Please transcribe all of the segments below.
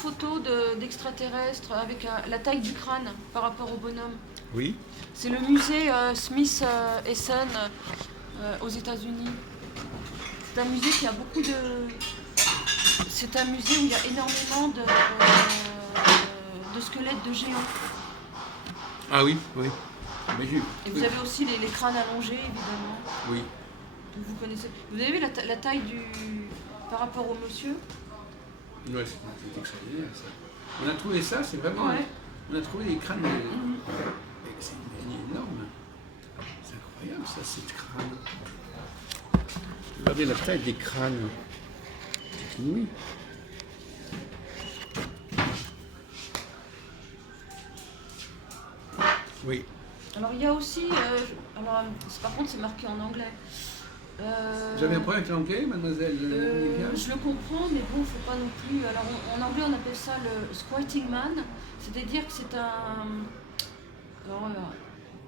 photos d'extraterrestres avec la taille du crâne par rapport au bonhomme. Oui. C'est le musée Smith Essen aux États-Unis. C'est un musée qui a beaucoup de. C'est un musée où il y a énormément de squelettes de géants. Ah oui, oui. Mais Et vous avez aussi les crânes allongés, évidemment. Oui. Vous connaissez. Vous avez vu la taille par rapport au monsieur? Ouais, c'est extraordinaire ça. On a trouvé ça, c'est vraiment. Ouais. On a trouvé des crânes. C'est énorme. C'est incroyable ça, ces crânes. Regardez la taille des crânes. C'est inouï. Oui. Alors il y a aussi. Par contre, c'est marqué en anglais. Vous avez un problème avec l'anglais, mademoiselle Olivia? Je le comprends, mais bon, faut pas non plus. Alors en anglais, on appelle ça le squatting man, c'est-à-dire que c'est un. Alors,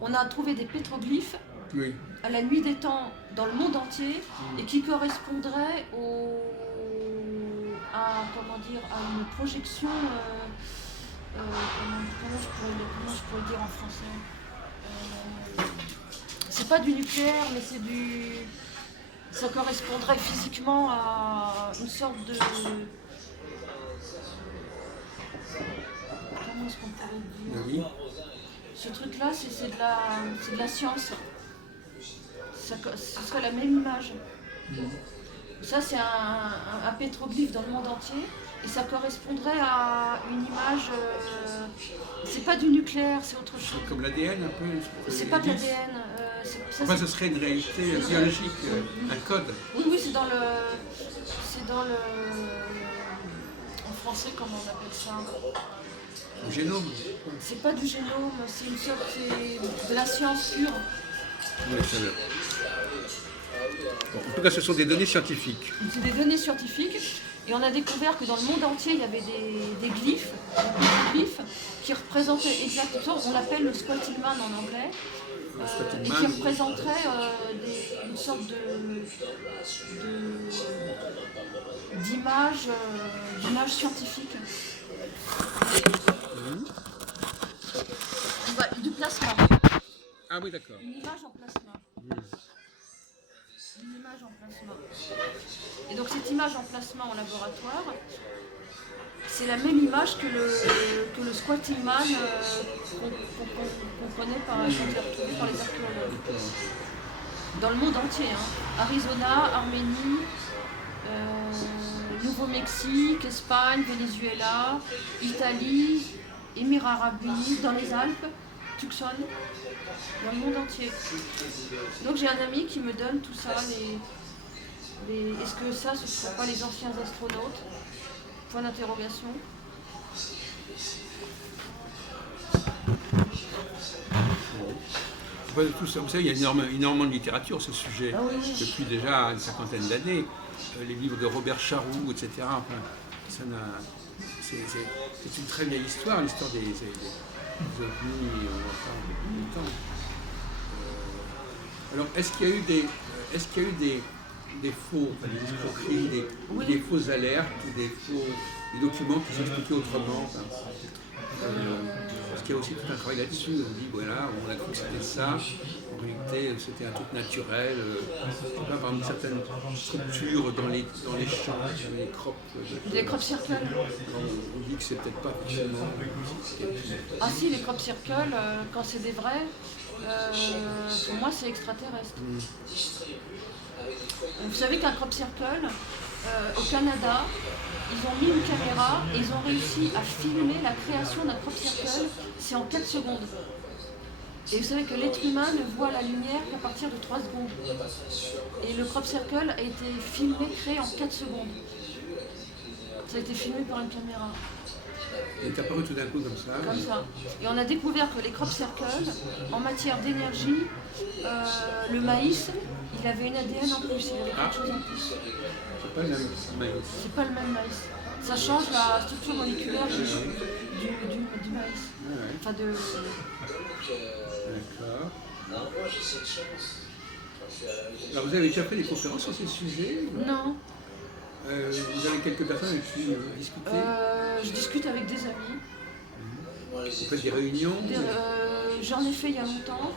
on a trouvé des pétroglyphes Oui. à la nuit des temps dans le monde entier et qui correspondraient à une projection. Comment je pourrais le dire en français? C'est pas du nucléaire, mais c'est du. Ça correspondrait physiquement à une sorte de. Comment est-ce qu'on pourrait dire? Oui. Ce truc-là, c'est de la science. Ce serait la même image. Ça, c'est un pétroglyphe dans le monde entier. Et ça correspondrait à une image. C'est pas du nucléaire, c'est autre chose. Comme l'ADN un peu. C'est pas de l'ADN. Enfin, ce serait une réalité biologique, un code. Oui, c'est dans le. En français, comment on appelle ça? Le génome. C'est pas du génome, c'est une sorte. C'est de la science pure. Oui, ça va. Bon, en tout cas, ce sont des données scientifiques. C'est des données scientifiques. Et on a découvert que dans le monde entier, il y avait des glyphes, des glyphes qui représentaient exactement. On l'appelle le squatting man en anglais. Et qui représenterait une sorte d'image scientifique. Du plasma. Ah oui, d'accord. Une image en plasma. Une image en plasma. Et donc cette image en plasma en laboratoire, c'est la même image que le squatting man qu'on connaît retrouvé par les archéologues. Dans le monde entier, hein. Arizona, Arménie, Nouveau-Mexique, Espagne, Venezuela, Italie, Émirats arabes unis, dans les Alpes, Tucson, dans le monde entier. Donc j'ai un ami qui me donne tout ça, est-ce que ça, ce ne sont pas les anciens astronautes? Point d'interrogation. Tout ça, vous savez, il y a énormément de littérature sur ce sujet, Ah oui. depuis déjà une cinquantaine d'années. Les livres de Robert Charroux, etc. Enfin, c'est une très vieille histoire, l'histoire des ovnis, depuis longtemps. Alors, est-ce qu'il y a eu des faux, enfin, des escroqueries, des fausses alertes, des documents qui s'expliquaient autrement? Parce qu'il y a aussi tout un travail là-dessus. On dit, voilà, on a cru que c'était ça. En réalité, c'était un truc naturel. Là, par exemple, certaines structures dans les champs, les crops. Les crop circles. On dit que c'est peut-être pas forcément. Ah si, les crop circles, quand c'est des vrais, pour moi c'est extraterrestre. Vous savez qu'un crop circle, au Canada, ils ont mis une caméra et ils ont réussi à filmer la création d'un crop circle, c'est en 4 secondes. Et vous savez que l'être humain ne voit la lumière qu'à partir de 3 secondes. Et le crop circle a été filmé, créé en 4 secondes. Ça a été filmé par une caméra. Il est apparu tout d'un coup comme ça. Comme ça. Et on a découvert que les crop circles, en matière d'énergie, le maïs, il avait une ADN en plus, il avait quelque chose en plus. C'est pas le même maïs. C'est pas le même maïs. Ça change la structure moléculaire du maïs. Ah ouais. Enfin de. D'accord. Alors vous avez déjà fait des conférences sur ces sujets? Non. Vous avez quelques personnes avec qui vous discutez? Je discute avec des amis. Vous faites des réunions? J'en ai fait il y a longtemps.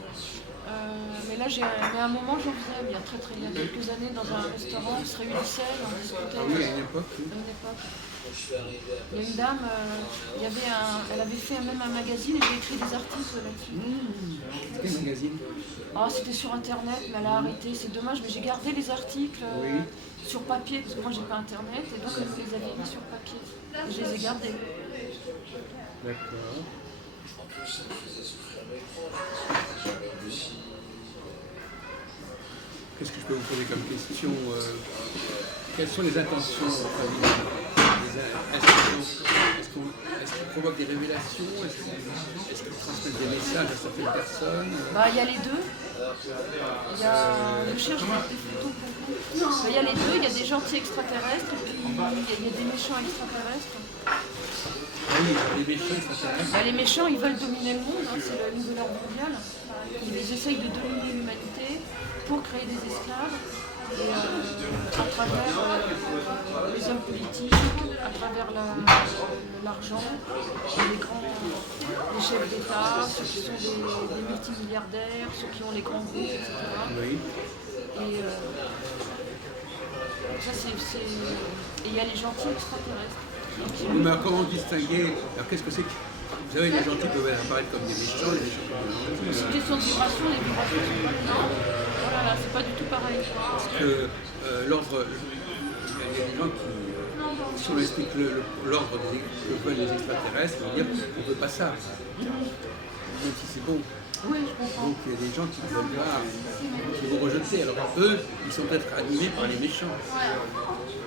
Mais là, mais à un moment, j'en faisais, il y a il y a quelques années, dans un restaurant, on se réunissait, on discutait. Ah oui, à une époque. Oui. À une époque. Il y a une dame, elle avait fait même un magazine et j'ai écrit des articles là-dessus. Quel magazine? Ah, c'était sur internet, mais elle a arrêté, c'est dommage, mais j'ai gardé les articles sur papier, parce que moi j'ai pas internet, et donc elle me les avait mis sur papier. Et je les ai gardés. D'accord. Qu'est-ce que je peux vous poser comme question? Quelles sont les intentions des institutions? Est-ce qu'ils provoquent des révélations? Est-ce qu'ils transmettent des messages à certaines personnes? Il y a les deux. Je cherche des photos pour vous. Il y a les deux, il y a des gentils extraterrestres et puis il y a des méchants extraterrestres. Ah oui, les méchants extraterrestres. Les méchants, ils veulent dominer le monde, hein, c'est le nouvel ordre mondial. Ils essayent de dominer l'humanité pour créer des esclaves. Et à travers les hommes politiques, à travers l'argent, les chefs d'État, ceux qui sont des multimilliardaires, ceux qui ont les grands groupes, etc. Oui. Et ça, et il y a les gentils extraterrestres. Mais comment distinguer? Alors qu'est-ce que c'est que... Vous savez, les gentils peuvent apparaître comme des méchants, les méchants comme des gentils. C'est une question de vibration, les vibrations sont pas les mêmes. Voilà, c'est pas du tout pareil. Parce que l'ordre, il y a des gens qui, si on explique l'ordre que veulent les extraterrestres, ils vont dire qu'on ne veut pas ça. Même si c'est bon. Oui, je comprends. Donc il y a des gens qui veulent pas, qui vont rejeter. Alors eux, ils sont peut-être animés par les méchants.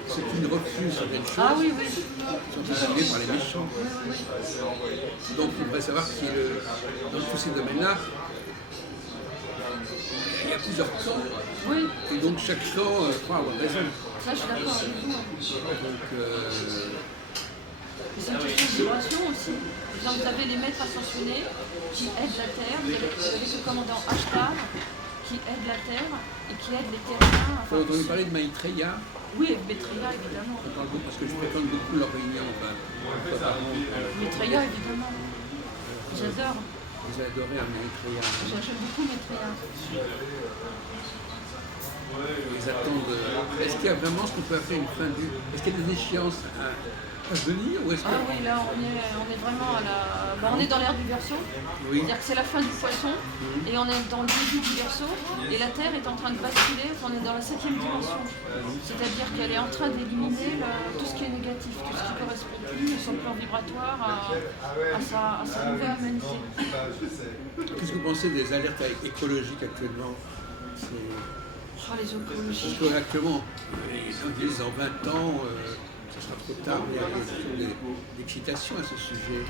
Ceux qui ne refusent certaines choses, ah oui, ils sont animés par les méchants. Donc il faudrait savoir qui est dans tous ces domaines-là, il y a plusieurs camps. Oui. Et donc chaque camp croit avoir raison. Ça, je suis d'accord avec vous. Donc, c'est une question de vibration aussi. Donc, vous avez les maîtres ascensionnés qui aident la Terre, vous avez le commandant Ashtar qui aide la Terre et qui aide les terriens. vous avez entendu parler de Maitreya? Oui, Maitreya évidemment. On parle beaucoup parce que je fréquente beaucoup leurs réunions. Maitreya évidemment. J'adore. Vous avez adoré un Maitreya. J'aime beaucoup Maitreya. Ils attendent. Est-ce qu'il y a vraiment ce qu'on peut appeler une fin du. Est-ce qu'il y a des échéances à venir ou est-ce que... Ah oui, là on est vraiment à la. On est dans l'ère du Verseau. Oui. C'est-à-dire que c'est la fin du poisson et on est dans le début du Verseau et la Terre est en train de basculer, on est dans la 7e dimension. C'est-à-dire qu'elle est en train d'éliminer tout ce qui est négatif, tout ce qui ne correspond plus sur le plan vibratoire à sa nouvelle humanité. Qu'est-ce que vous pensez des alertes écologiques actuellement? Les écologies. Parce qu'actuellement, ils disent en 20 ans, ce sera trop tard, mais il y a d'excitation à ce sujet.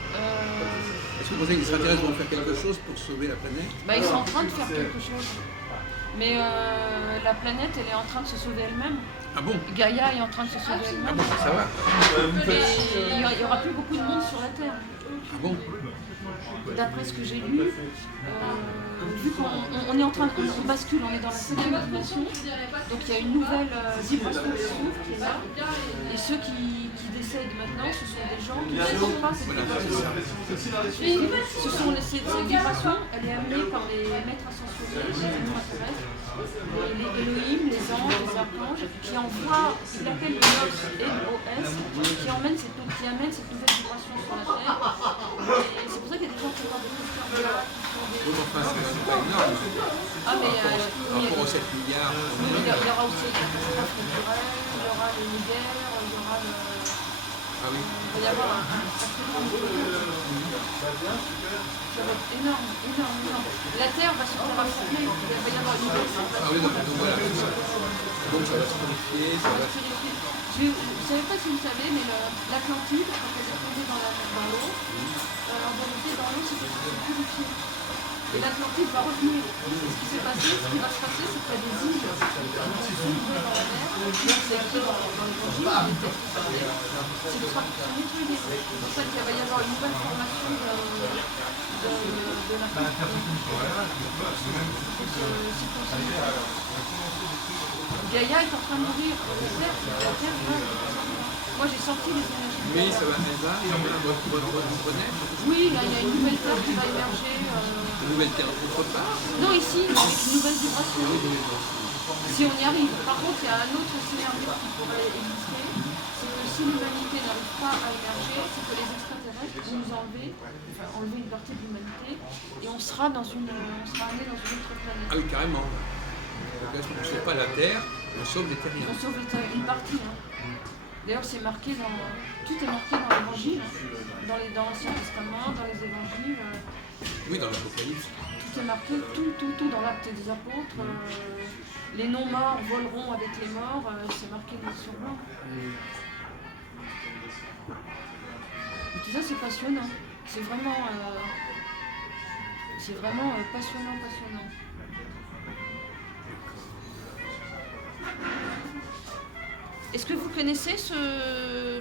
Est-ce que vous pensez que les extraterrestres vont faire quelque chose pour sauver la planète? Ils sont en train de faire quelque chose. Mais la planète, elle est en train de se sauver elle-même. Ah bon? Gaïa est en train de se sauver elle-même. Ah bon, ça va. Et il n'y aura plus beaucoup de monde sur la Terre. Ah bon? D'après ce que j'ai lu, vu qu'on est en train on bascule, on est dans la 7e dimension, donc il y a une nouvelle vibration qui s'ouvre, qui est là, et ceux qui décèdent maintenant, ce sont des gens qui ne supportent pas cette vibration. Cette vibration, elle est amenée par les maîtres ascensionnés, les extraterrestres, les Elohim, les anges, les archanges, qui envoient, ils l'appellent le NOS et le OS, qui amènent cette nouvelle vibration sur la Terre. Et c'est pour ça qu'il y a des gens qui ont beaucoup de faire. Enfin, c'est pas énorme. Ah, mais par rapport aux 7 milliards. Il y aura aussi les catastrophes naturelles, il y aura les guerres, il y aura le. Ah oui. Il va y avoir un très grand ça va être énorme. La Terre va se purifier, il va y avoir une nouvelle situation. Ah oui, donc voilà. Donc ça va se purifier, ça va se purifier. Je ne savais pas si vous savez, mais l'Atlantide, quand elle est tombée dans l'eau, en vérité, dans l'eau, c'est purifié. Et l'Atlantide va revenir. Ce qui va se passer, c'est qu'il y a des îles qui vont s'ouvrir dans la mer, c'est écrit dans l'évangile, c'est sera nettoyé. C'est pour ça qu'il va y avoir une nouvelle formation de l'Atlantide. Gaïa est en train de mourir. La Terre va. Moi j'ai senti les énergies. Mais ça va renaître. Oui, là il y a une nouvelle terre qui va émerger. Une nouvelle terre autre part. Non, ici, avec une nouvelle vibration. Oui, oui, oui. Si on y arrive. Par contre, il y a un autre scénario qui pourrait exister, c'est que si l'humanité n'arrive pas à émerger, c'est que les extraterrestres vont nous enlever, enfin enlever une partie de l'humanité, et on sera amené dans une autre planète. Ah oui, carrément. Donc là, on ne sauve pas la Terre, on sauve les terriens. On sauve une partie. Hein. D'ailleurs, c'est marqué tout est marqué dans l'Évangile, dans l'Ancien Testament, dans les Évangiles. Oui, dans l'Apocalypse. Tout est marqué, tout dans l'acte des apôtres. Les non-morts voleront avec les morts, c'est marqué noir sur blanc. Et tout ça, c'est passionnant. C'est vraiment passionnant. Est-ce que vous connaissez ce